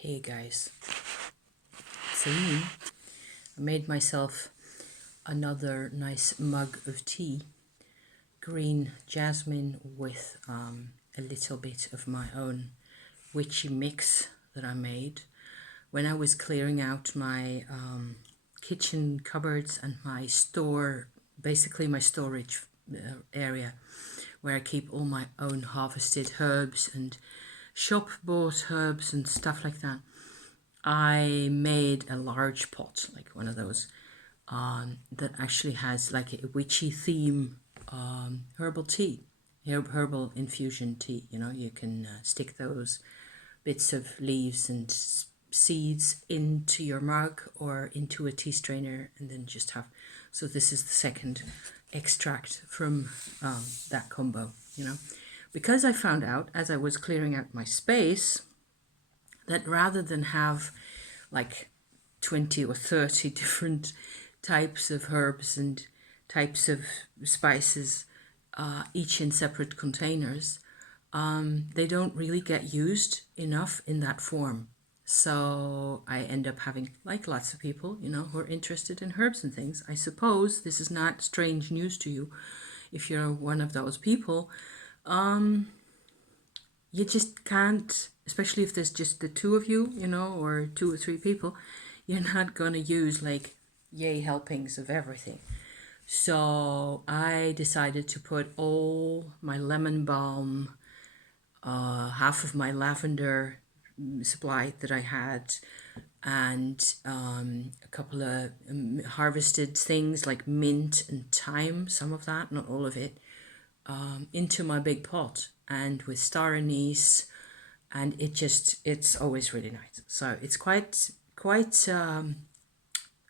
Hey guys, Celine. I made myself another nice mug of tea, green jasmine with a little bit of my own witchy mix that I made when I was clearing out my kitchen cupboards and my store, basically my storage area where I keep all my own harvested herbs and shop bought herbs and stuff like that. I made a large pot, like one of those, that actually has like a witchy theme herbal tea, herbal infusion tea. You know, you can stick those bits of leaves and seeds into your mug or into a tea strainer and then just have. So this is the second extract from that combo, you know. Because I found out as I was clearing out my space that rather than have like 20 or 30 different types of herbs and types of spices, each in separate containers, they don't really get used enough in that form. So I end up having, like lots of people, you know, who are interested in herbs and things. I suppose this is not strange news to you if you're one of those people. You just can't, especially if there's just the two of you, you know, or two or three people, you're not going to use like yay helpings of everything. So I decided to put all my lemon balm, half of my lavender supply that I had, and a couple of harvested things like mint and thyme, some of that, not all of it, into my big pot, and with star anise, and it's always really nice. So it's quite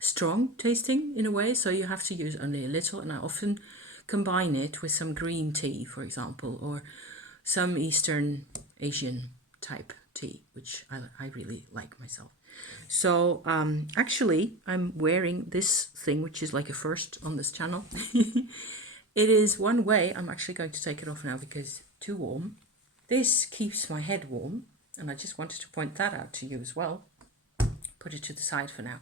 strong tasting in a way, so you have to use only a little, and I often combine it with some green tea, for example, or some Eastern Asian type tea, which I really like myself. So actually I'm wearing this thing, which is like a first on this channel. It is one way. I'm actually going to take it off now because it's too warm. This keeps my head warm, and I just wanted to point that out to you as well. Put it to the side for now.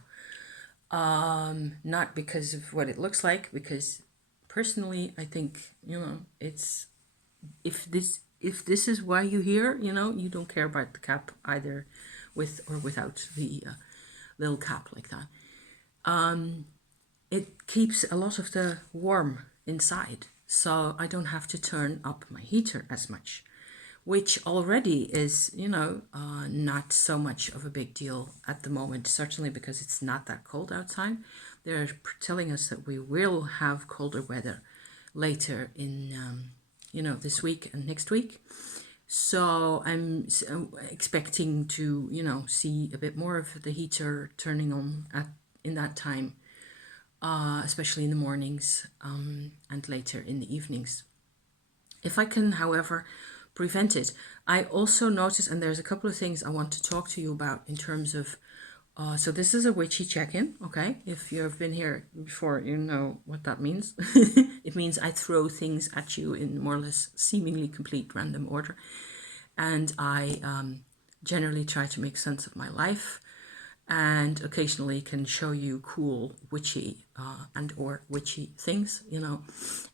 Not because of what it looks like, because personally I think, you know, it's if this is why you're here, you know, you don't care about the cap either, with or without the little cap like that. It keeps a lot of the warm inside, so I don't have to turn up my heater as much, which already is, you know, not so much of a big deal at the moment, certainly because it's not that cold outside. They're telling us that we will have colder weather later in, you know, this week and next week. So I'm expecting to, you know, see a bit more of the heater turning on in that time, especially in the mornings and later in the evenings. If I can, however, prevent it, I also noticed, and there's a couple of things I want to talk to you about in terms of, so this is a witchy check-in, okay? If you've been here before, you know what that means. It means I throw things at you in more or less seemingly complete random order. And I generally try to make sense of my life, and occasionally can show you cool witchy and or witchy things, you know,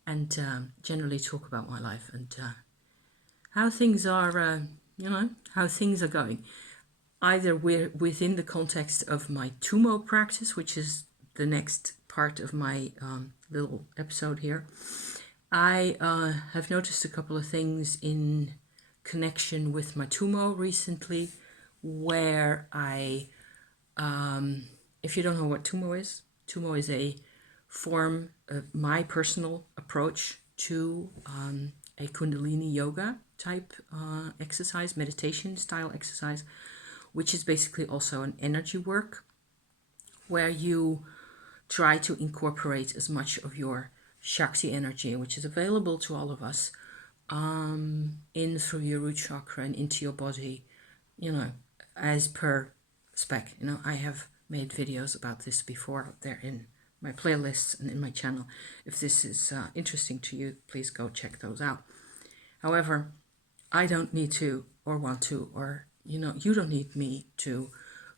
and generally talk about my life and how things are, you know, how things are going. Either we're within the context of my Tumo practice, which is the next part of my little episode here. I have noticed a couple of things in connection with my Tumo recently, where I, if you don't know what Tumo is a form of my personal approach to a Kundalini yoga type exercise, meditation style exercise, which is basically also an energy work where you try to incorporate as much of your Shakti energy, which is available to all of us, in through your root chakra and into your body, you know, as per spec. You know, I have made videos about this before. They're in my playlists and in my channel. If this is interesting to you, please go check those out. However, I don't need to or want to or you don't need me to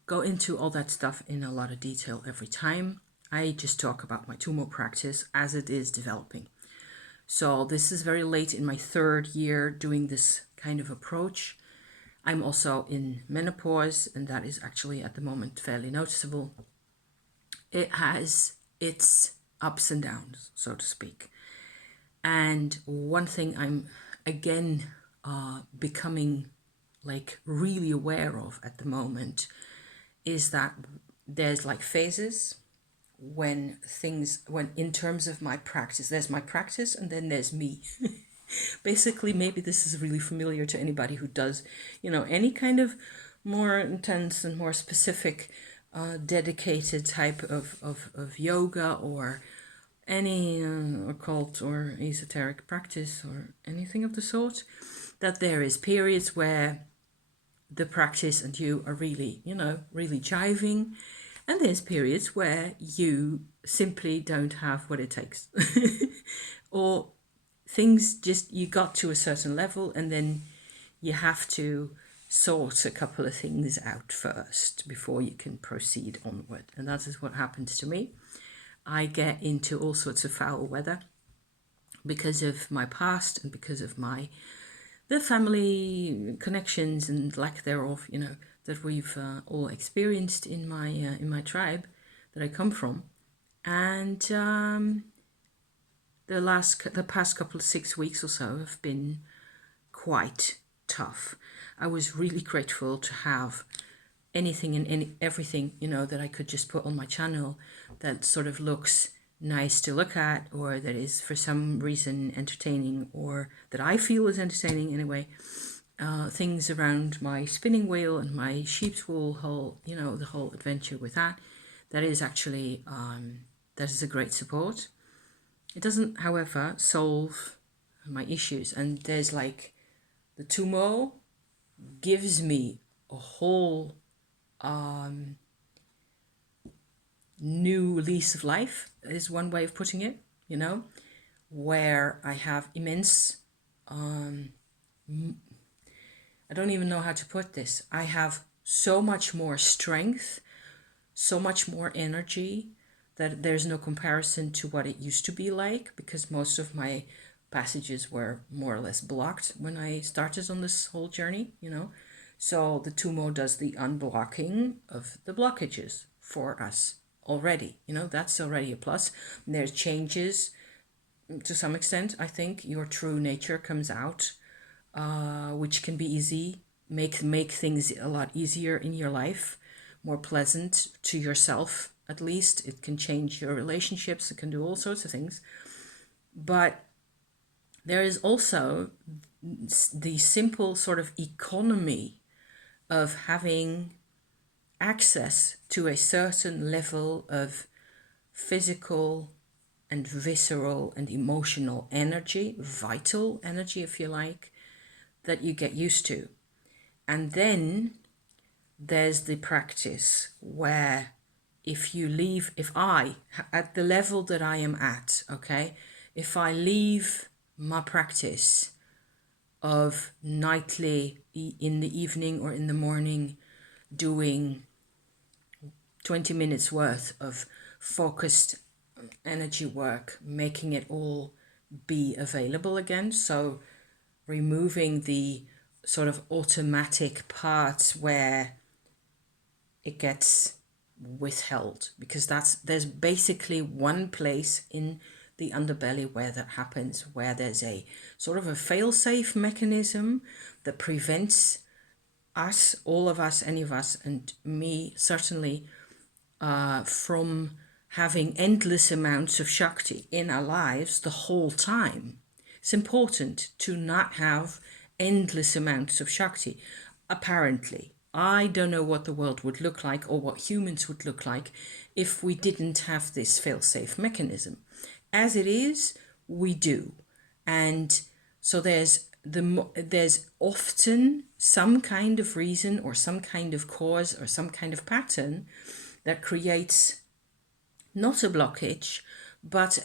go into all that stuff in a lot of detail every time. I just talk about my tumor practice as it is developing. So this is very late in my 3rd year doing this kind of approach. I'm also in menopause, and that is actually at the moment fairly noticeable. It has its ups and downs, so to speak. And one thing I'm again becoming like really aware of at the moment is that there's like phases when in terms of my practice, there's my practice and then there's me. Basically, maybe this is really familiar to anybody who does, any kind of more intense and more specific, dedicated type of yoga or any occult or esoteric practice or anything of the sort, that there is periods where the practice and you are really, really jiving. And there's periods where you simply don't have what it takes. Or things just, you got to a certain level and then you have to sort a couple of things out first before you can proceed onward. And that is what happens to me. I get into all sorts of foul weather because of my past and because of the family connections and lack thereof, that we've all experienced in my tribe that I come from. And the past couple of 6 weeks or so have been quite tough. I was really grateful to have anything and everything, that I could just put on my channel that sort of looks nice to look at, or that is for some reason entertaining, or that I feel is entertaining anyway. Things around my spinning wheel and my sheep's wool the whole adventure with that. That is actually, that is a great support. It doesn't, however, solve my issues. And there's like, the tumor gives me a whole new lease of life, is one way of putting it, where I have immense, I don't even know how to put this. I have so much more strength, so much more energy, that there's no comparison to what it used to be like, because most of my passages were more or less blocked when I started on this whole journey, So the Tumo does the unblocking of the blockages for us already. That's already a plus. And there's changes to some extent. I think your true nature comes out, which can be easy, make things a lot easier in your life, more pleasant to yourself. At least it can change your relationships. It can do all sorts of things. But there is also the simple sort of economy of having access to a certain level of physical and visceral and emotional energy, vital energy, if you like, that you get used to. And then there's the practice where if I, at the level that I am at, okay, if I leave my practice of nightly, in the evening or in the morning, doing 20 minutes worth of focused energy work, making it all be available again. So removing the sort of automatic parts where it gets withheld, because there's basically one place in the underbelly where that happens, where there's a sort of a fail-safe mechanism that prevents us, all of us, any of us, and me certainly, from having endless amounts of Shakti in our lives the whole time. It's important to not have endless amounts of Shakti, apparently. I don't know what the world would look like or what humans would look like if we didn't have this fail-safe mechanism. As it is, we do. And so there's often some kind of reason or some kind of cause or some kind of pattern that creates not a blockage, but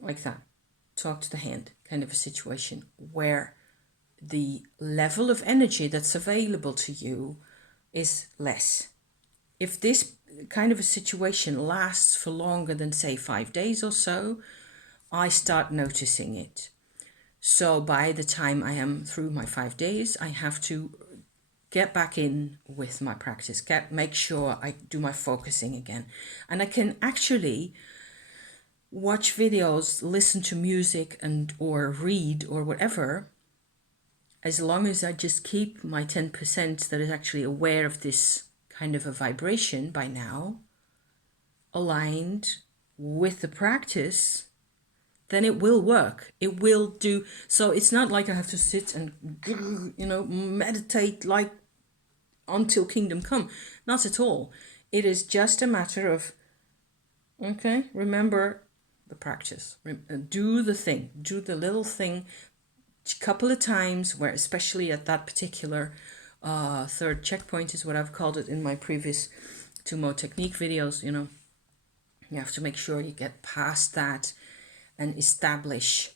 like that, talk to the hand kind of a situation where the level of energy that's available to you is less. If this kind of a situation lasts for longer than, say, 5 days or so, I start noticing it. So by the time I am through my 5 days, I have to get back in with my practice, make sure I do my focusing again. And I can actually watch videos, listen to music, and or read or whatever, as long as I just keep my 10% that is actually aware of this kind of a vibration by now, aligned with the practice, then it will work. It will do. So it's not like I have to sit and, meditate like until kingdom come. Not at all. It is just a matter of, okay, remember the practice. Do the thing. Do the little thing a couple of times, where especially at that particular third checkpoint is what I've called it in my previous Tumo technique videos. You have to make sure you get past that and establish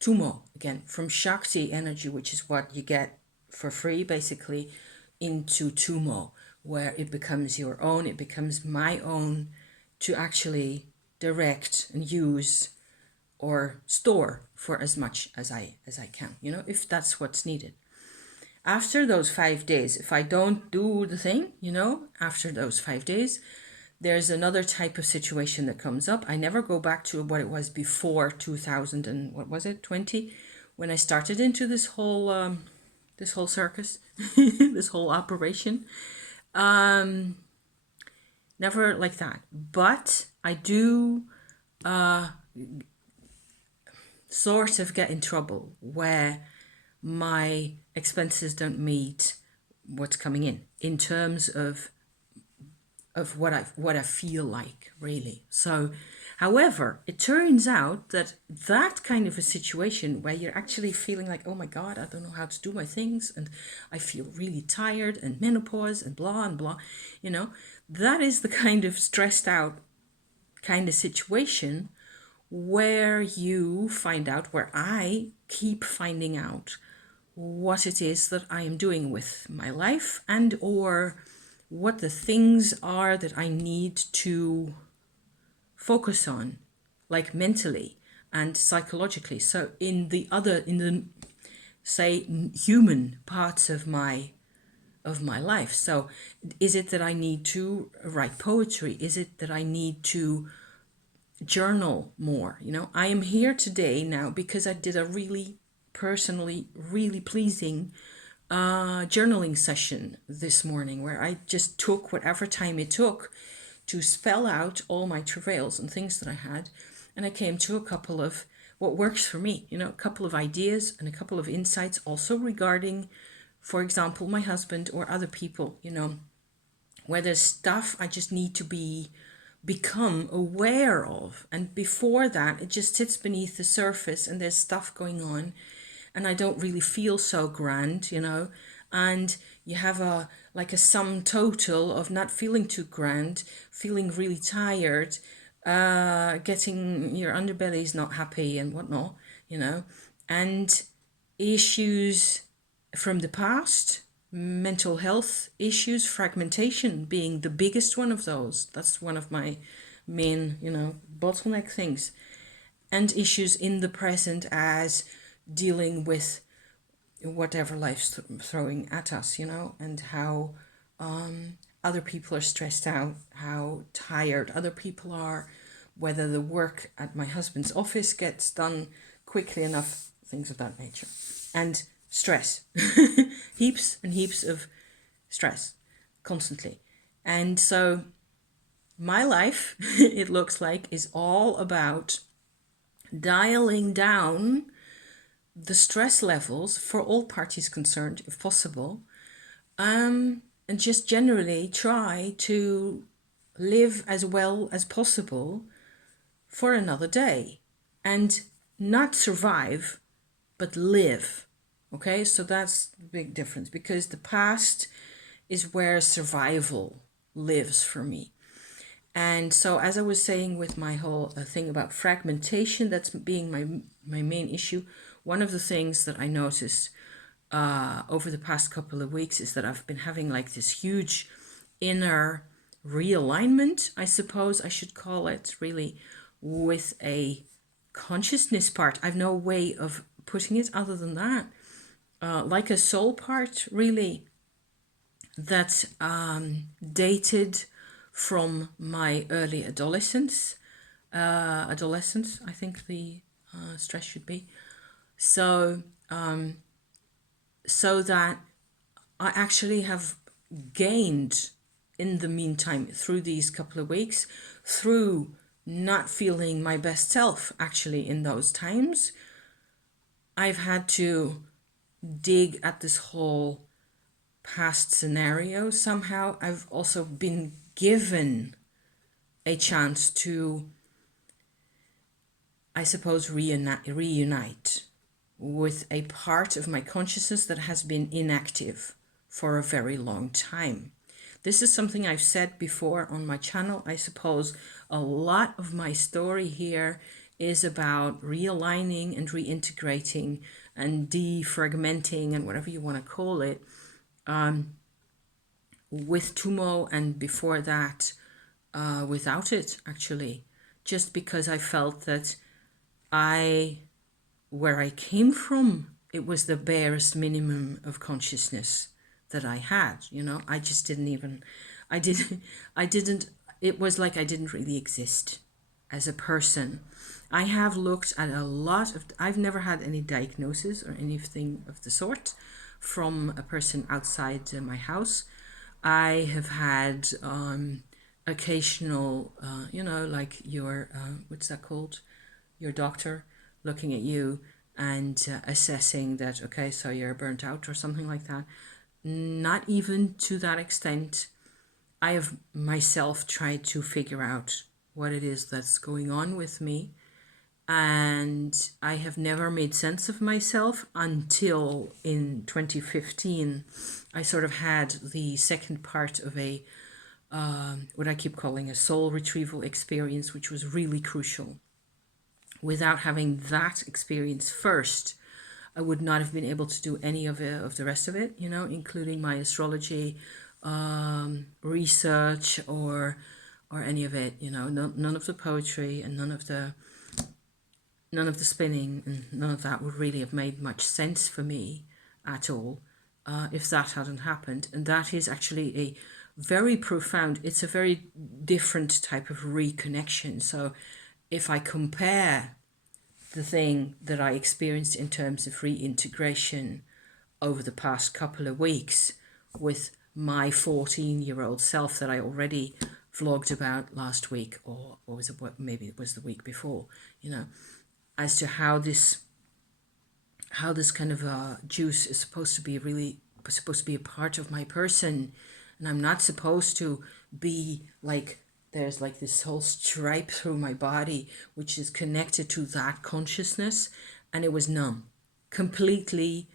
Tumo again from Shakti energy, which is what you get for free basically, into Tumo, where it becomes your own, it becomes my own to actually direct and use or store for as much as I can, if that's what's needed. After those 5 days, if I don't do the thing, after those 5 days, there's another type of situation that comes up. I never go back to what it was before 2000 and what was it, 20, when I started into this whole circus, this whole operation. Never like that. But I do sort of get in trouble where my expenses don't meet what's coming in terms of what I feel like, really. So, however, it turns out that kind of a situation where you're actually feeling like, oh my God, I don't know how to do my things, and I feel really tired, and menopause, and blah, that is the kind of stressed out kind of situation where you find out, where I keep finding out what it is that I am doing with my life, and or what the things are that I need to focus on, like mentally and psychologically. So in the say human parts of my life. So is it that I need to write poetry? Is it that I need to journal more? I am here today now because I did a really personally really pleasing journaling session this morning, where I just took whatever time it took to spell out all my travails and things that I had, and I came to a couple of what works for me, a couple of ideas and a couple of insights also regarding, for example, my husband or other people, where there's stuff I just need to become aware of, and before that it just sits beneath the surface and there's stuff going on and I don't really feel so grand, and you have a sum total of not feeling too grand, feeling really tired, getting your underbelly's not happy and whatnot, and issues from the past, mental health issues, fragmentation being the biggest one of those. That's one of my main, bottleneck things, and issues in the present as dealing with whatever life's throwing at us, and how other people are stressed out, how tired other people are, whether the work at my husband's office gets done quickly enough, things of that nature. And stress, heaps and heaps of stress constantly. And so my life, it looks like, is all about dialing down the stress levels for all parties concerned, if possible, and just generally try to live as well as possible for another day, and not survive, but live. Okay, so that's the big difference, because the past is where survival lives for me. And so, as I was saying with my whole thing about fragmentation, that's being my main issue. One of the things that I noticed over the past couple of weeks is that I've been having like this huge inner realignment, I suppose I should call it, really, with a consciousness part. I've no way of putting it other than that. Like a soul part, really, that's dated from my early adolescence. Adolescence, I think the stress should be. So, so that I actually have gained in the meantime through these couple of weeks, through not feeling my best self actually in those times, I've had to dig at this whole past scenario. Somehow I've also been given a chance to, I suppose, reunite with a part of my consciousness that has been inactive for a very long time. This is something I've said before on my channel. I suppose a lot of my story here is about realigning and reintegrating and defragmenting and whatever you want to call it, with Tumo, and before that without it, actually, just because I felt that where I came from, it was the barest minimum of consciousness that I had. I just didn't even, I didn't, it was like I didn't really exist as a person. I have looked at a lot of, I've never had any diagnosis or anything of the sort from a person outside my house. I have had occasional, like your, what's that called? Your doctor looking at you and assessing that, okay, so you're burnt out or something like that. Not even to that extent. I have myself tried to figure out what it is that's going on with me. And I have never made sense of myself until in 2015. I sort of had the second part of a, what I keep calling a soul retrieval experience, which was really crucial. Without having that experience first, I would not have been able to do any of the rest of it, including my astrology research or any of it, none of the poetry and none of the spinning, and none of that would really have made much sense for me at all if that hadn't happened. And that is actually a very profound, it's a very different type of reconnection. So if I compare the thing that I experienced in terms of reintegration over the past couple of weeks with my 14-year-old self that I already vlogged about last week, or was it, maybe it was the week before, as to how this kind of juice is supposed to be a part of my person, and I'm not supposed to be like, there's like this whole stripe through my body which is connected to that consciousness, and it was numb, completely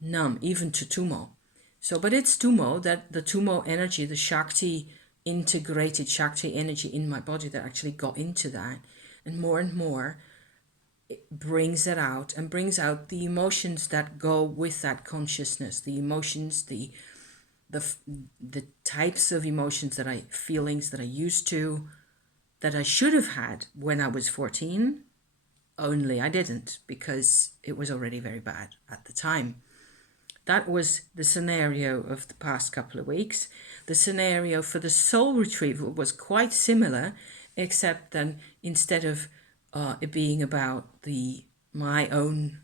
numb, even to Tumo. So, but it's Tumo, that the Tumo energy, the Shakti, integrated Shakti energy in my body that actually got into that, and more it brings it out and brings out the emotions that go with that consciousness, the emotions, the types of emotions feelings that I used to, that I should have had when I was 14, only I didn't, because it was already very bad at the time. That was the scenario of the past couple of weeks. The scenario for the soul retrieval was quite similar, except then instead of it being about my own,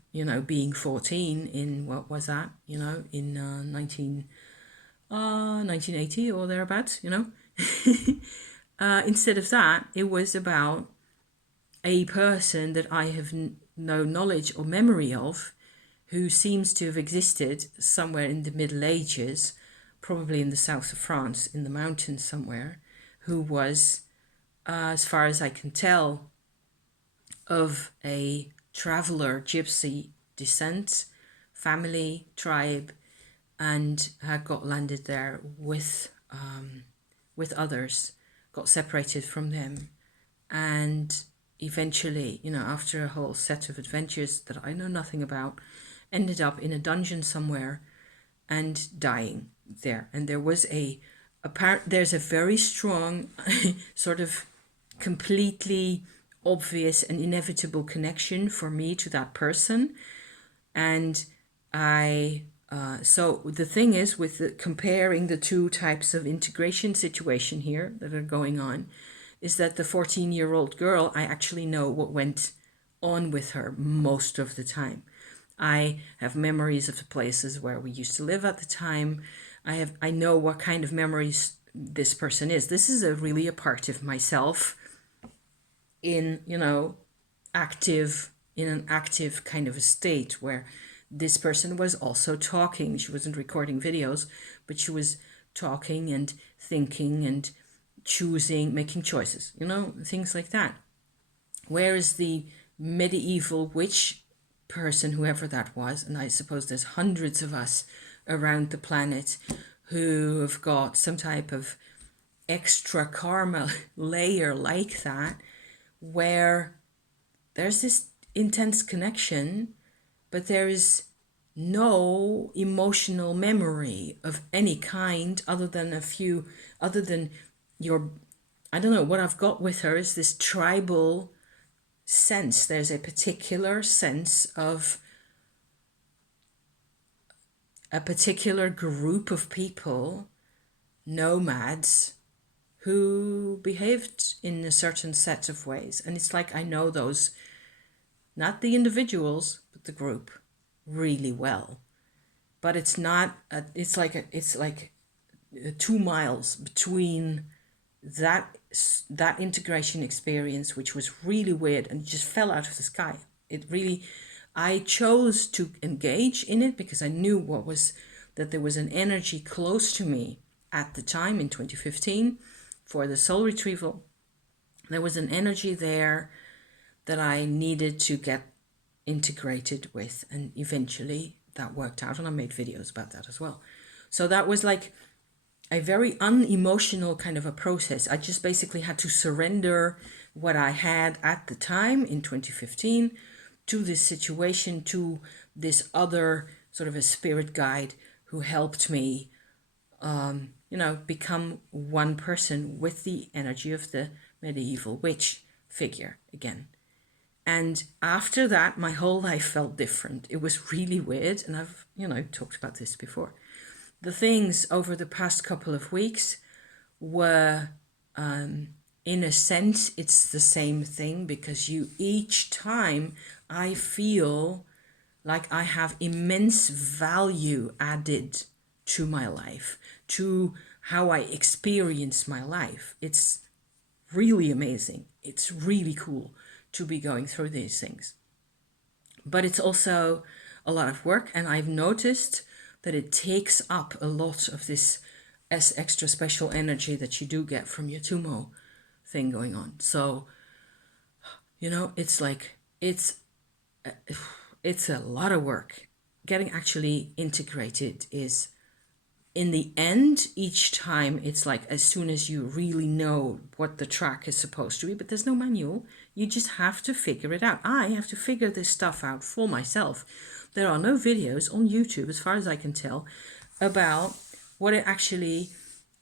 being 14 in, what was that, in 1980 or thereabouts, instead of that, it was about a person that I have no knowledge or memory of, who seems to have existed somewhere in the Middle Ages, probably in the south of France, in the mountains somewhere, who was, as far as I can tell, of a traveler, gypsy descent, family, tribe, and had got landed there with others, got separated from them, and eventually, after a whole set of adventures that I know nothing about, ended up in a dungeon somewhere and dying there. And there was there's a very strong sort of completely obvious and inevitable connection for me to that person. And so the thing is with comparing the two types of integration situation here that are going on is that the 14-year-old girl, I actually know what went on with her most of the time. I have memories of the places where we used to live at the time. I know what kind of memories this person is. This is really a part of myself in, in an active kind of a state where this person was also talking. She wasn't recording videos, but she was talking and thinking and choosing, making choices, things like that. Whereas the medieval witch person, whoever that was, and I suppose there's hundreds of us around the planet who have got some type of extra karma layer like that, where there's this intense connection, but there is no emotional memory of any kind other than your, I don't know, what I've got with her is this tribal sense. There's a particular sense of a particular group of people, nomads, who behaved in a certain set of ways. And it's like I know those, not the individuals, but the group really well. But it's not, it's like 2 miles between that integration experience, which was really weird and just fell out of the sky. I chose to engage in it because I knew that there was an energy close to me at the time in 2015 for the soul retrieval. There was an energy there that I needed to get integrated with, and eventually that worked out, and I made videos about that as well. So that was like a very unemotional kind of a process. I just basically had to surrender what I had at the time in 2015 to this situation, to this other sort of a spirit guide who helped me, become one person with the energy of the medieval witch figure again. And after that, my whole life felt different. It was really weird. And I've, talked about this before. The things over the past couple of weeks were, in a sense, it's the same thing, because each time I feel like I have immense value added to my life, to how I experience my life. It's really amazing. It's really cool to be going through these things. But it's also a lot of work, and I've noticed that it takes up a lot of this extra special energy that you do get from your Tumo thing going on. So, it's like, it's a lot of work. Getting actually integrated is, in the end, each time it's like, as soon as you really know what the track is supposed to be, but there's no manual, you just have to figure it out. I have to figure this stuff out for myself. There are no videos on YouTube, as far as I can tell, about what it actually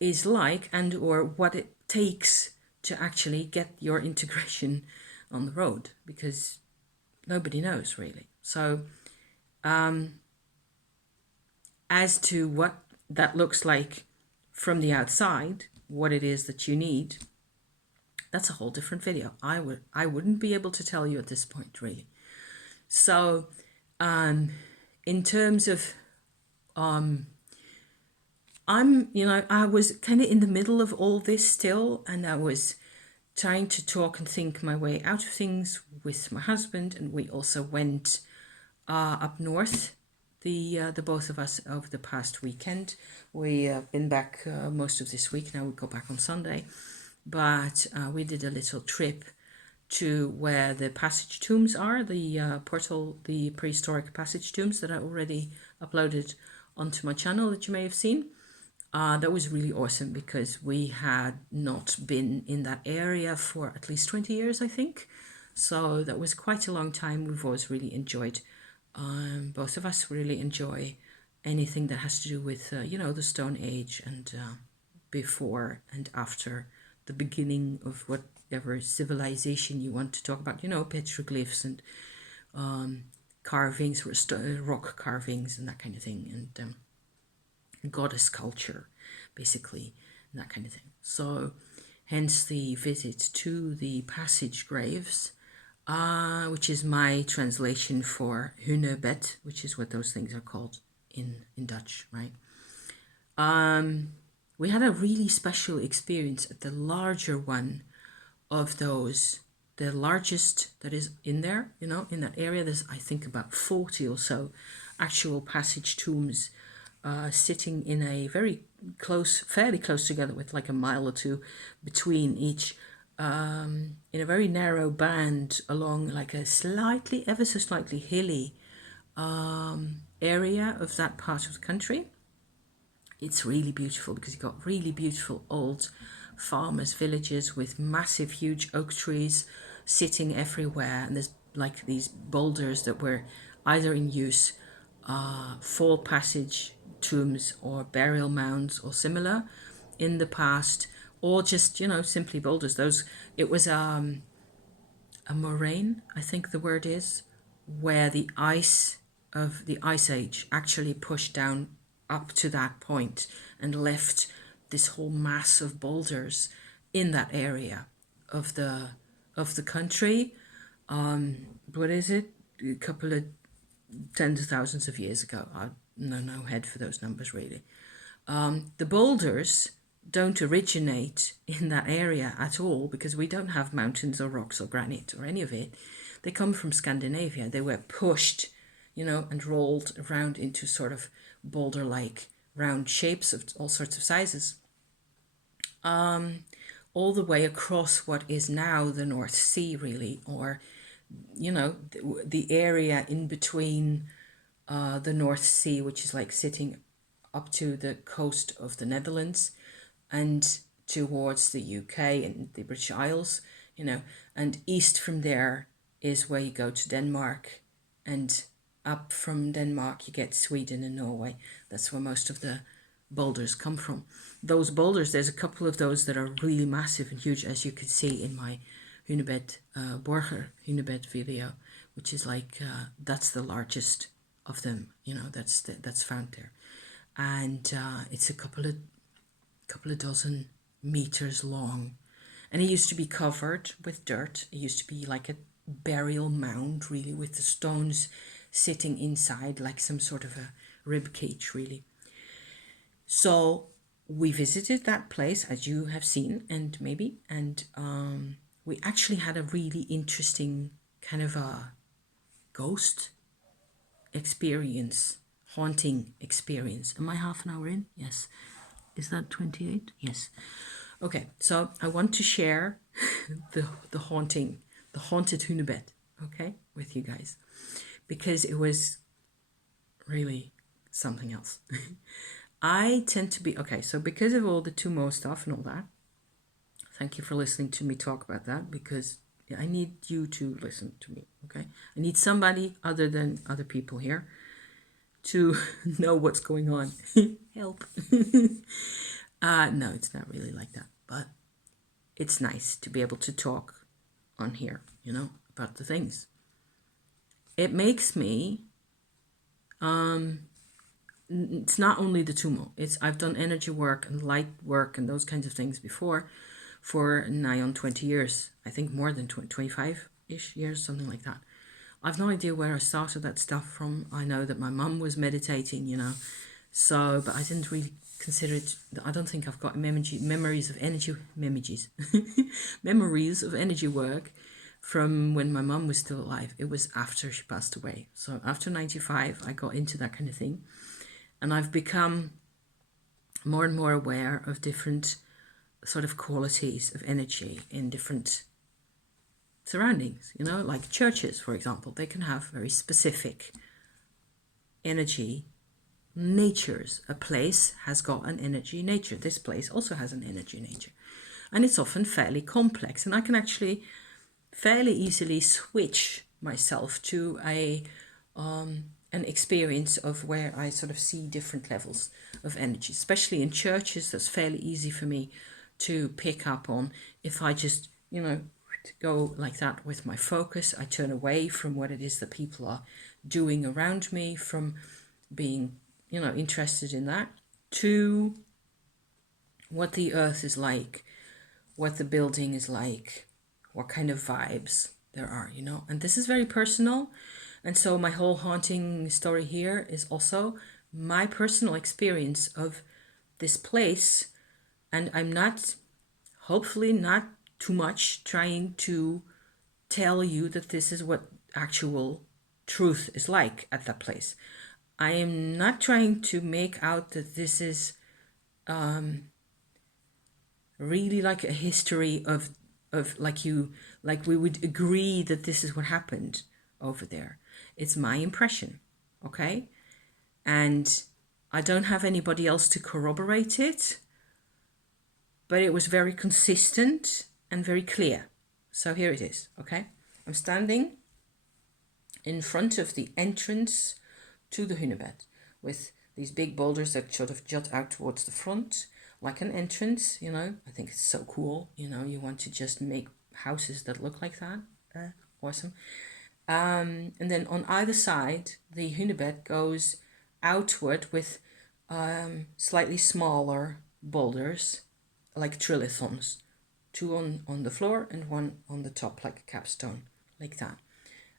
is like and or what it takes to actually get your integration on the road, because nobody knows really. So as to what that looks like from the outside, what it is that you need, that's a whole different video. I wouldn't be able to tell you at this point, really. So in terms of I was kind of in the middle of all this still, and I was trying to talk and think my way out of things with my husband, and we also went up north, the both of us, over the past weekend. We've been back most of this week. Now we go back on Sunday, but we did a little trip to where the passage tombs are, the prehistoric passage tombs that I already uploaded onto my channel that you may have seen. That was really awesome, because we had not been in that area for at least 20 years, I think. So that was quite a long time. We've always really enjoyed Both of us really enjoy anything that has to do with, the Stone Age and before and after the beginning of whatever civilization you want to talk about, petroglyphs and carvings, rock carvings and that kind of thing, and goddess culture, basically, and that kind of thing. So, hence the visit to the passage graves, which is my translation for Hunebed, which is what those things are called in Dutch, right? We had a really special experience at the larger one of those, the largest that is in there, in that area. There's, I think, about 40 or so actual passage tombs sitting in a fairly close together, with like a mile or two between each, in a very narrow band along like a ever so slightly hilly area of that part of the country. It's really beautiful because you've got really beautiful old farmers' villages with massive, huge oak trees sitting everywhere. And there's like these boulders that were either in use for passage tombs or burial mounds or similar in the past, or just, simply boulders. It was a moraine, I think the word is, where the ice of the Ice Age actually pushed down up to that point and left this whole mass of boulders in that area of the country. What is it? A couple of tens of thousands of years ago. I no head for those numbers really. The boulders don't originate in that area at all, because we don't have mountains or rocks or granite or any of it. They come from Scandinavia. They were pushed, and rolled around into sort of boulder-like round shapes of all sorts of sizes, all the way across what is now the North Sea, really, or, the area in between the North Sea, which is like sitting up to the coast of the Netherlands and towards the UK and the British Isles, and east from there is where you go to Denmark, and up from Denmark you get Sweden and Norway. That's where most of the boulders come from. Those boulders, there's a couple of those that are really massive and huge, as you can see in my Hunebed, Borger Hunebed video, which is like, that's the largest of them, that's found there. And it's a couple of dozen meters long, and it used to be covered with dirt. It used to be like a burial mound, really, with the stones sitting inside like some sort of a rib cage, really. So we visited that place, as you have seen, and we actually had a really interesting kind of a ghost experience, haunting experience. Am I half an hour in? Yes. Is that 28? Yes. Okay, so I want to share the haunted Hunebed, okay, with you guys, because it was really something else. I tend to be, okay, so because of all the Tumo stuff and all that, thank you for listening to me talk about that, because I need you to listen to me, okay? I need somebody other than other people here to know what's going on. Help. No, it's not really like that, but it's nice to be able to talk on here, about the things. It makes me, it's not only the Tumo, I've done energy work and light work and those kinds of things before for nigh on 20 years. I think more than 25-ish years, something like that. I've no idea where I started that stuff from. I know that my mum was meditating, so, but I didn't really consider it. I don't think I've got memories of energy work from when my mum was still alive. It was after she passed away. So after 95, I got into that kind of thing. And I've become more and more aware of different sort of qualities of energy in different surroundings, like churches, for example. They can have very specific energy natures. A place has got an energy nature. This place also has an energy nature. And it's often fairly complex. And I can actually fairly easily switch myself to a an experience of where I sort of see different levels of energy, especially in churches. That's fairly easy for me to pick up on. If I just, go like that with my focus, I turn away from what it is that people are doing around me, from being, interested in that, to what the earth is like, what the building is like, what kind of vibes there are, and this is very personal. And so my whole haunting story here is also my personal experience of this place. And I'm not, hopefully not too much, trying to tell you that this is what actual truth is like at that place. I am not trying to make out that this is really like a history of like we would agree that this is what happened over there. It's my impression, okay? And I don't have anybody else to corroborate it, but it was very consistent and very clear. So here it is, okay? I'm standing in front of the entrance to the Hunebed with these big boulders that sort of jut out towards the front, like an entrance, I think it's so cool, you want to just make houses that look like that. Awesome. And then on either side, the Hunebed goes outward with slightly smaller boulders, like trilithons, two on the floor and one on the top, like a capstone, like that,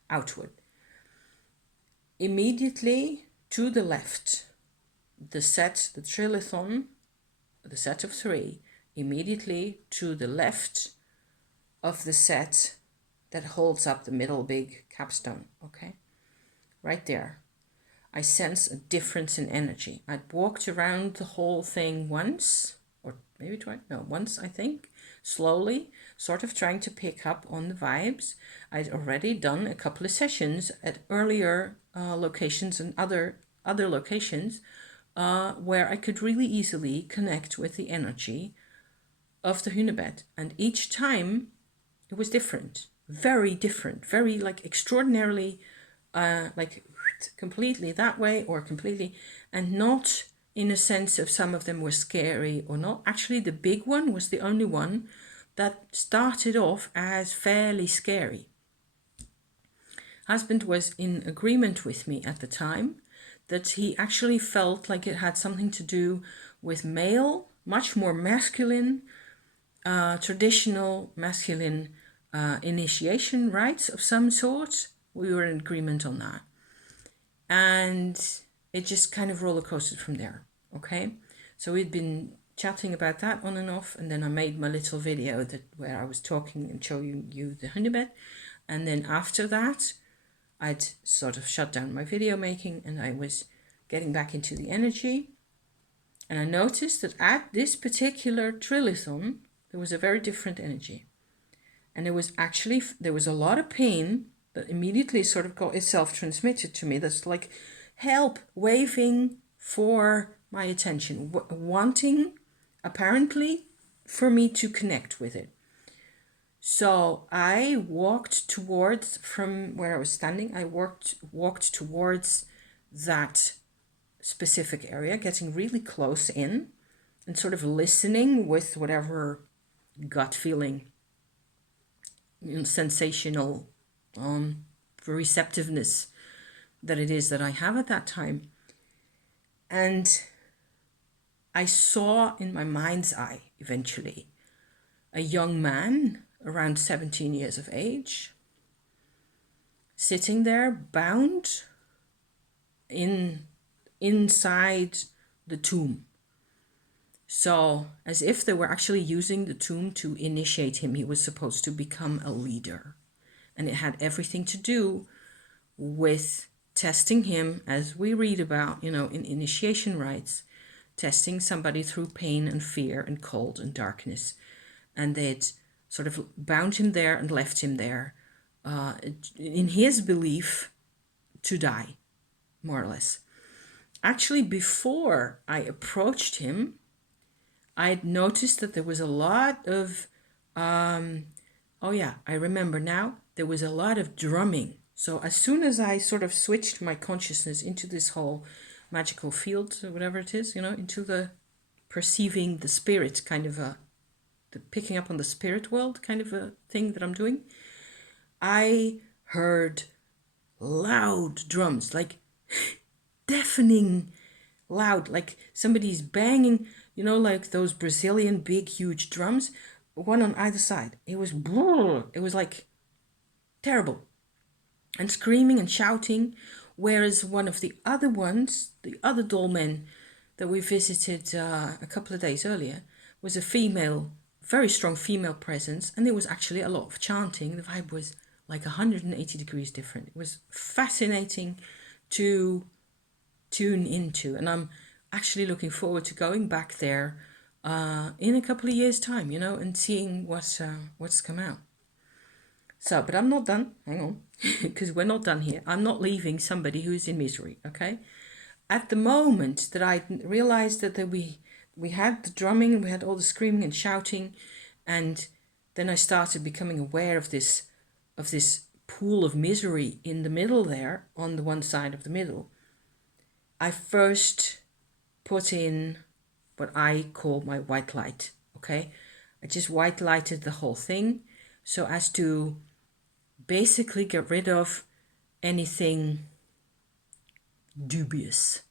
outward. Immediately to the left, the trilithon, the set of three, immediately to the left of the set that holds up the middle big capstone, okay? Right there. I sense a difference in energy. I'd walked around the whole thing once, or maybe twice, no, once, I think, slowly, sort of trying to pick up on the vibes. I'd already done a couple of sessions at earlier locations and other locations where I could really easily connect with the energy of the Hunebed. And each time it was different, very different, very like extraordinarily like completely that way or completely, and not in a sense of some of them were scary or not. Actually, the big one was the only one that started off as fairly scary. Husband was in agreement with me at the time that he actually felt like it had something to do with male, much more masculine, traditional masculine initiation rites of some sort. We were in agreement on that. And it just kind of roller coasted from there, okay? So we'd been chatting about that on and off, and then I made my little video where I was talking and showing you the Hunebed. And then after that, I'd sort of shut down my video making and I was getting back into the energy. And I noticed that at this particular trilithon, there was a very different energy. And there was a lot of pain that immediately sort of got itself transmitted to me. That's like help, waving for my attention, wanting apparently for me to connect with it. So I walked towards, from where I was standing, I walked towards that specific area, getting really close in and sort of listening with whatever gut feeling, sensational receptiveness that it is that I have at that time. And I saw in my mind's eye eventually a young man around 17 years of age sitting there bound inside the tomb. So as if they were actually using the tomb to initiate him. He was supposed to become a leader. And it had everything to do with testing him, as we read about, in initiation rites, testing somebody through pain and fear and cold and darkness. And they'd sort of bound him there and left him there in his belief to die, more or less. Actually, before I approached him, I'd noticed that there was a lot of, I remember now, there was a lot of drumming, So as soon as I sort of switched my consciousness into this whole magical field, or whatever it is, into the perceiving the spirit kind of the picking up on the spirit world kind of a thing that I'm doing, I heard loud drums, like deafening loud, like somebody's banging, like those Brazilian big, huge drums, one on either side. It was like terrible. And screaming and shouting. Whereas one of the other ones, the other dolmen that we visited a couple of days earlier, was a female, very strong female presence. And there was actually a lot of chanting. The vibe was like 180 degrees different. It was fascinating to tune into. And I'm actually looking forward to going back there in a couple of years' time, and seeing what's come out. So, but I'm not done. Hang on, because we're not done here. I'm not leaving somebody who's in misery, okay? At the moment that I realized that we had the drumming, we had all the screaming and shouting, and then I started becoming aware of this pool of misery in the middle there, on the one side of the middle. I first put in what I call my white light, okay? I just white lighted the whole thing so as to basically get rid of anything dubious.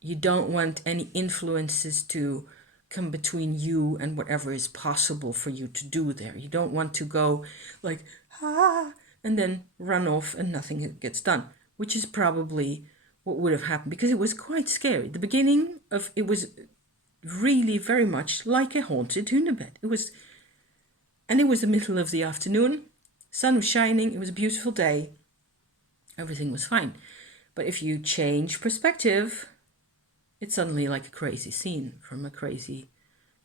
You don't want any influences to come between you and whatever is possible for you to do there. You don't want to go like, and then run off and nothing gets done, which is probably what would have happened, because it was quite scary. The beginning of it was really very much like a haunted Hunebed. It was the middle of the afternoon. Sun was shining. It was a beautiful day. Everything was fine. But if you change perspective, it's suddenly like a crazy scene from a crazy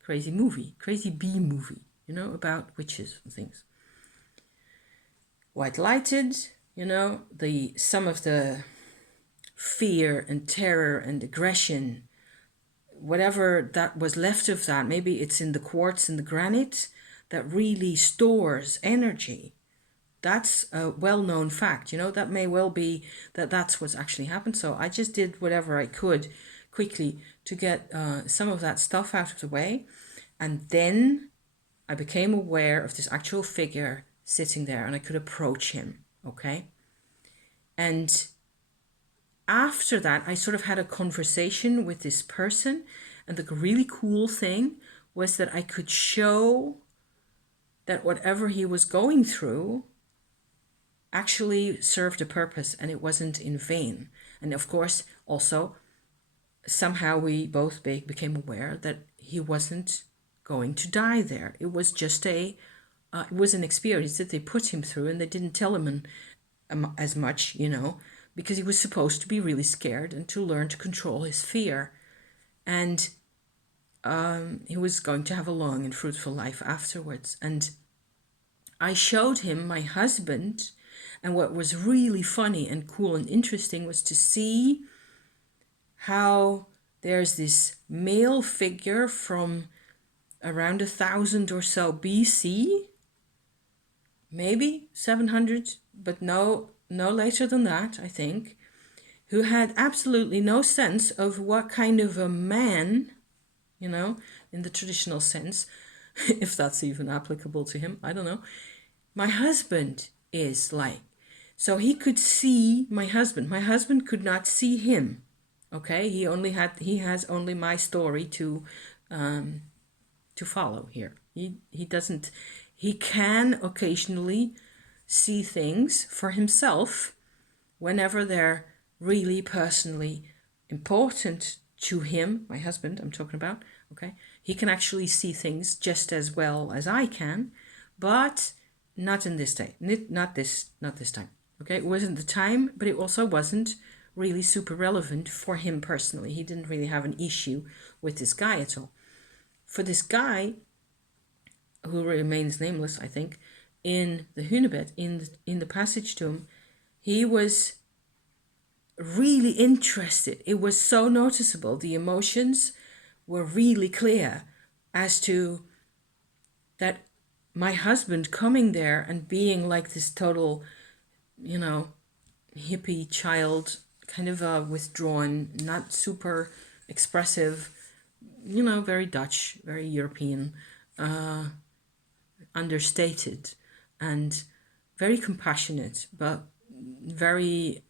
movie, crazy B movie, about witches and things. White lighted, some of the fear and terror and aggression, whatever that was left of that, maybe it's in the quartz and the granite that really stores energy. That's a well-known fact, that may well be that's what's actually happened. So I just did whatever I could quickly to get some of that stuff out of the way. And then I became aware of this actual figure sitting there, and I could approach him, okay? And after that, I sort of had a conversation with this person. And the really cool thing was that I could show that whatever he was going through actually served a purpose and it wasn't in vain. And of course, also, somehow we both became aware that he wasn't going to die there. It was just it was an experience that they put him through, and they didn't tell him as much, because he was supposed to be really scared and to learn to control his fear. And he was going to have a long and fruitful life afterwards. And I showed him my husband. And what was really funny and cool and interesting was to see how there's this male figure from around 1000 or so BC, maybe 700, but no later than that, I think, who had absolutely no sense of what kind of a man, in the traditional sense, if that's even applicable to him, I don't know, my husband is like. So he could see my husband. My husband could not see him. Okay, he has only my story to follow here. He doesn't. He can occasionally see things for himself whenever they're really personally important to him. My husband, I'm talking about. Okay, he can actually see things just as well as I can, but not in this day. Not this time. Okay, it wasn't the time, but it also wasn't really super relevant for him personally. He didn't really have an issue with this guy at all. For this guy, who remains nameless, I think, in the Hunebed, in the passage to him, he was really interested. It was so noticeable. The emotions were really clear as to that my husband coming there and being like this total, hippie child, kind of withdrawn, not super expressive, very Dutch, very European, understated, and very compassionate, but very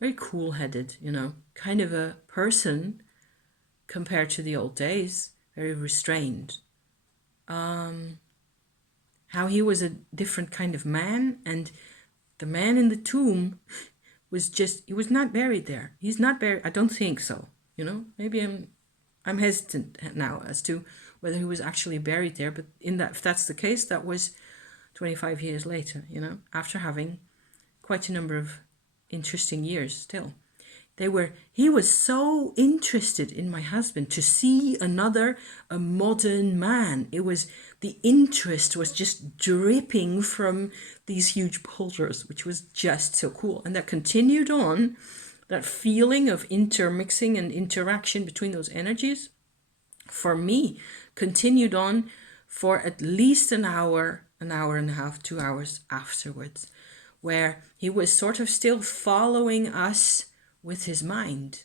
very cool-headed, kind of a person compared to the old days, very restrained. How he was a different kind of man, and the man in the tomb he was not buried there. He's not buried. I don't think so. Maybe I'm hesitant now as to whether he was actually buried there. But if that's the case, that was 25 years later. After having quite a number of interesting years still. He was so interested in my husband to see a modern man. The interest was just dripping from these huge boulders, which was just so cool. And that continued on, that feeling of intermixing and interaction between those energies, for me, continued on for at least an hour and a half, 2 hours afterwards, where he was sort of still following us with his mind.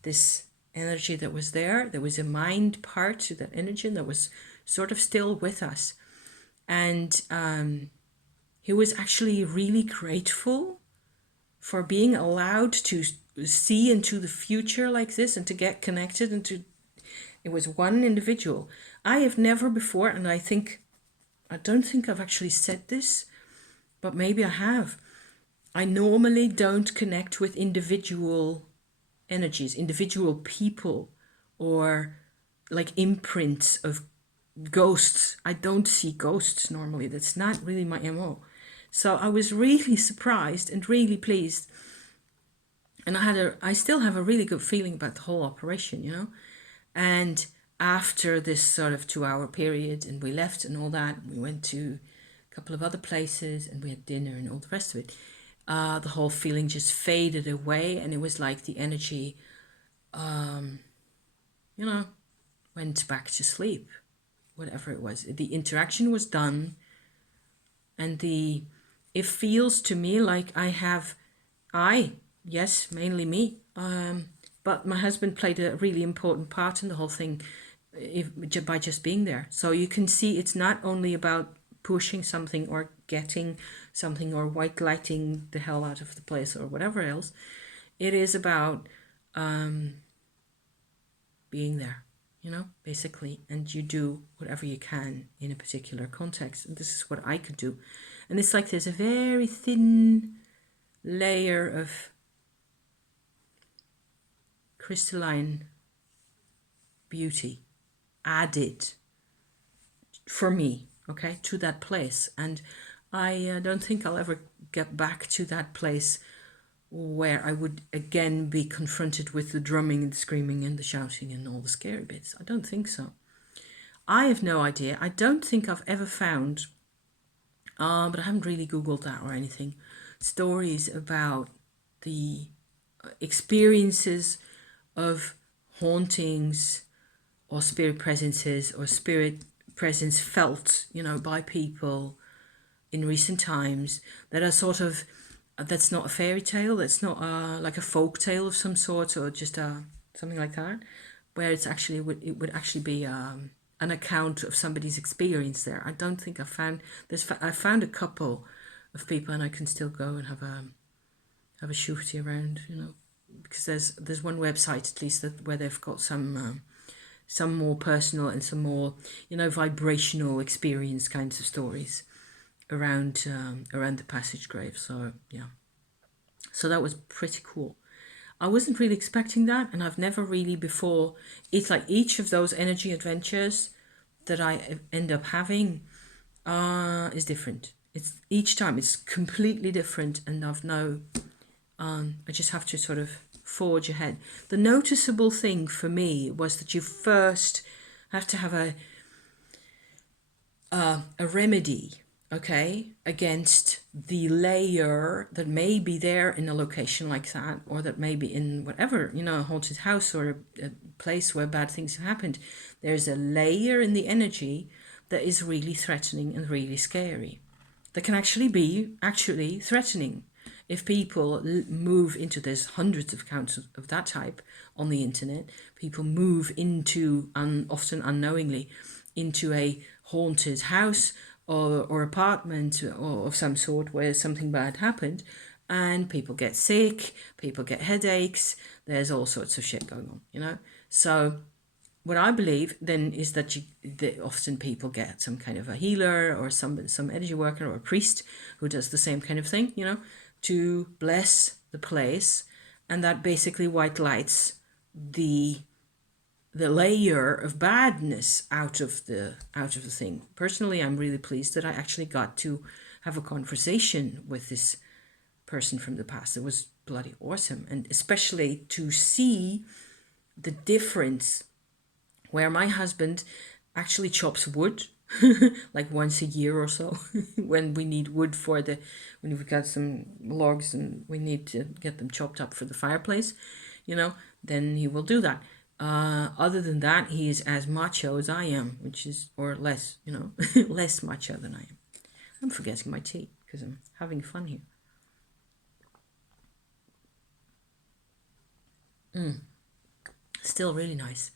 This energy that was there was a mind part to that energy that was sort of still with us. And he was actually really grateful for being allowed to see into the future like this and to get connected it was one individual. I have never before, and I don't think I've actually said this, but maybe I have. I normally don't connect with individual energies, individual people, or like imprints of ghosts. I don't see ghosts normally. That's not really my MO. So I was really surprised and really pleased. And I still have a really good feeling about the whole operation, And after this sort of 2-hour period, and we left and all that, we went to a couple of other places and we had dinner and all the rest of it. The whole feeling just faded away, and it was like the energy, went back to sleep, whatever it was. The interaction was done, and it feels to me like yes, mainly me, but my husband played a really important part in the whole thing by just being there. So you can see it's not only about pushing something or getting something or white lighting the hell out of the place or whatever else. It is about being there, basically. And you do whatever you can in a particular context. And this is what I could do. And it's like there's a very thin layer of crystalline beauty added for me, okay, to that place. And I don't think I'll ever get back to that place where I would again be confronted with the drumming and the screaming and the shouting and all the scary bits. I don't think so. I have no idea. I don't think I've ever found, but I haven't really Googled that or anything, stories about the experiences of hauntings or spirit presences or spirit presence felt, by people in recent times that are sort of, that's not a fairy tale, that's not like a folk tale of some sort, or just something like that, where it would actually be an account of somebody's experience there. I don't think I found a couple of people, and I can still go and have a shooty around, because there's one website at least where they've got some more personal and some more, vibrational experience kinds of stories around the passage grave. So yeah, so that was pretty cool. I wasn't really expecting that, and I've never really before. It's like each of those energy adventures that I end up having is different. It's each time it's completely different, and I just have to sort of forge ahead. The noticeable thing for me was that you first have to have a remedy, okay, against the layer that may be there in a location like that, or that may be in whatever, a haunted house or a place where bad things have happened. There's a layer in the energy that is really threatening and really scary. that can actually be threatening. If people move into, there's hundreds of accounts of that type on the internet, people move into, often unknowingly, into a haunted house or apartment or of some sort where something bad happened, and people get sick, people get headaches, there's all sorts of shit going on. So what I believe then is that often people get some kind of a healer or some energy worker or a priest who does the same kind of thing, to bless the place, and that basically white lights the layer of badness out of the thing. Personally, I'm really pleased that I actually got to have a conversation with this person from the past. It was bloody awesome, and especially to see the difference where my husband actually chops wood like once a year or so when we need wood when we've got some logs and we need to get them chopped up for the fireplace, then he will do that. Other than that, he is as macho as I am, or less, less macho than I am. I'm forgetting my tea because I'm having fun here. Still really nice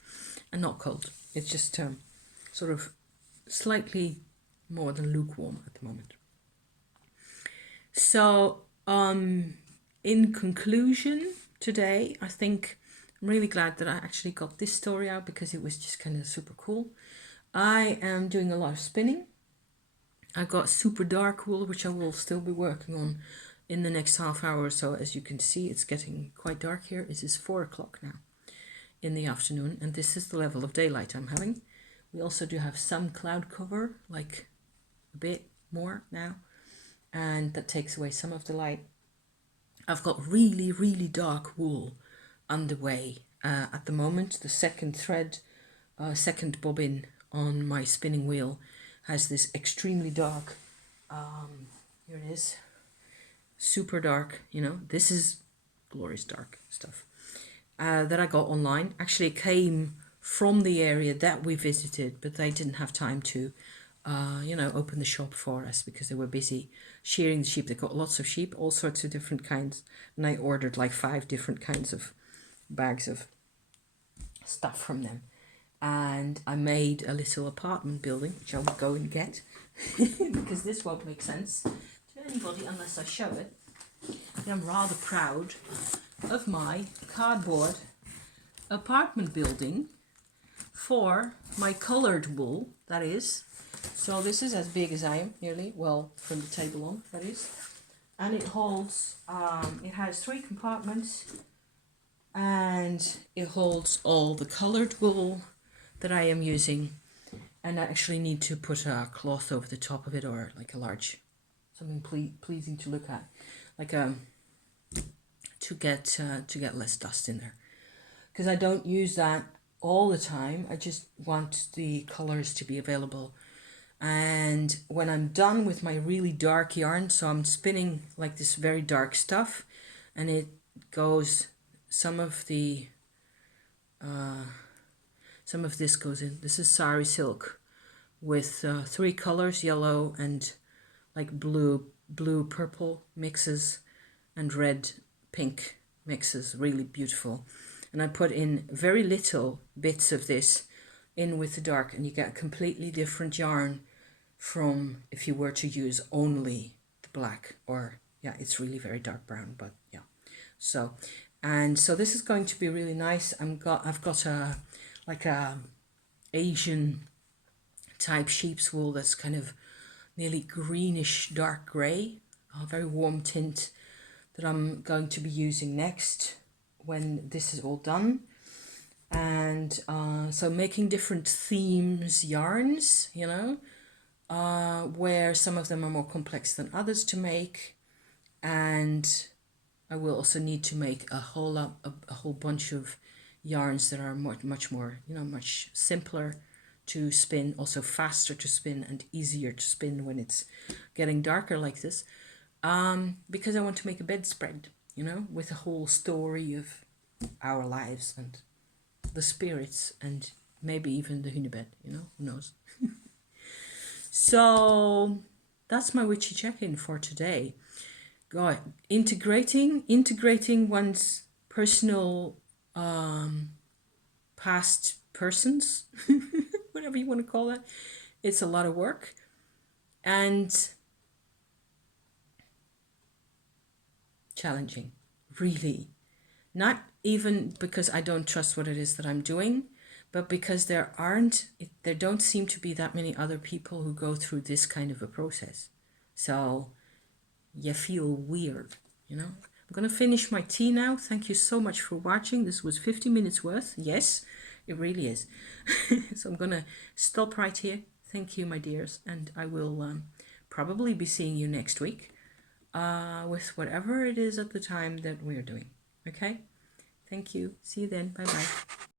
and not cold. It's just sort of slightly more than lukewarm at the moment. So, in conclusion, today, I think I'm really glad that I actually got this story out because it was just kind of super cool. I am doing a lot of spinning. I got super dark wool, which I will still be working on in the next half hour or so. As you can see, it's getting quite dark here. It is 4 o'clock now in the afternoon, and this is the level of daylight I'm having. We also do have some cloud cover, like a bit more now, and that takes away some of the light. I've got really, really dark wool underway at the moment. The second thread, second bobbin on my spinning wheel has this extremely dark, here it is, super dark, this is glorious dark stuff that I got online. Actually, it came from the area that we visited, but they didn't have time to, open the shop for us because they were busy shearing the sheep. They got lots of sheep, all sorts of different kinds, and I ordered like 5 different kinds of bags of stuff from them. And I made a little apartment building, which I will go and get because this won't make sense to anybody unless I show it. And I'm rather proud of my cardboard apartment building for my colored wool, that is. So this is as big as I am, nearly, well, from the table on, that is. And it holds, it has 3 compartments, and it holds all the colored wool that I am using. And I actually need to put a cloth over the top of it, or like a large, something pleasing to look at, like to get less dust in there, because I don't use that all the time. I just want the colors to be available. And when I'm done with my really dark yarn, so I'm spinning like this very dark stuff, and it goes, some of this goes in. This is sari silk with 3 colors, yellow and like blue purple mixes and red pink mixes, really beautiful. And I put in very little bits of this in with the dark, and you get a completely different yarn from if you were to use only the black, or it's really very dark brown, but yeah. So this is going to be really nice. I've got a Asian type sheep's wool that's kind of nearly greenish dark grey, a very warm tint that I'm going to be using next when this is all done. And so making different themes yarns, where some of them are more complex than others to make. And I will also need to make a whole bunch of yarns that are much more, much simpler to spin, also faster to spin and easier to spin when it's getting darker like this. Because I want to make a bedspread, with a whole story of our lives and the spirits, and maybe even the Hunebed, who knows. So that's my witchy check-in for today. God, integrating one's personal past persons, whatever you want to call it. It's a lot of work. And challenging, really. Not even because I don't trust what it is that I'm doing, but because there don't seem to be that many other people who go through this kind of a process. So you feel weird, you know? I'm going to finish my tea now. Thank you so much for watching. This was 50 minutes worth. Yes, it really is. So I'm going to stop right here. Thank you, my dears. And I will probably be seeing you next week with whatever it is at the time that we're doing. Okay? Thank you. See you then. Bye-bye.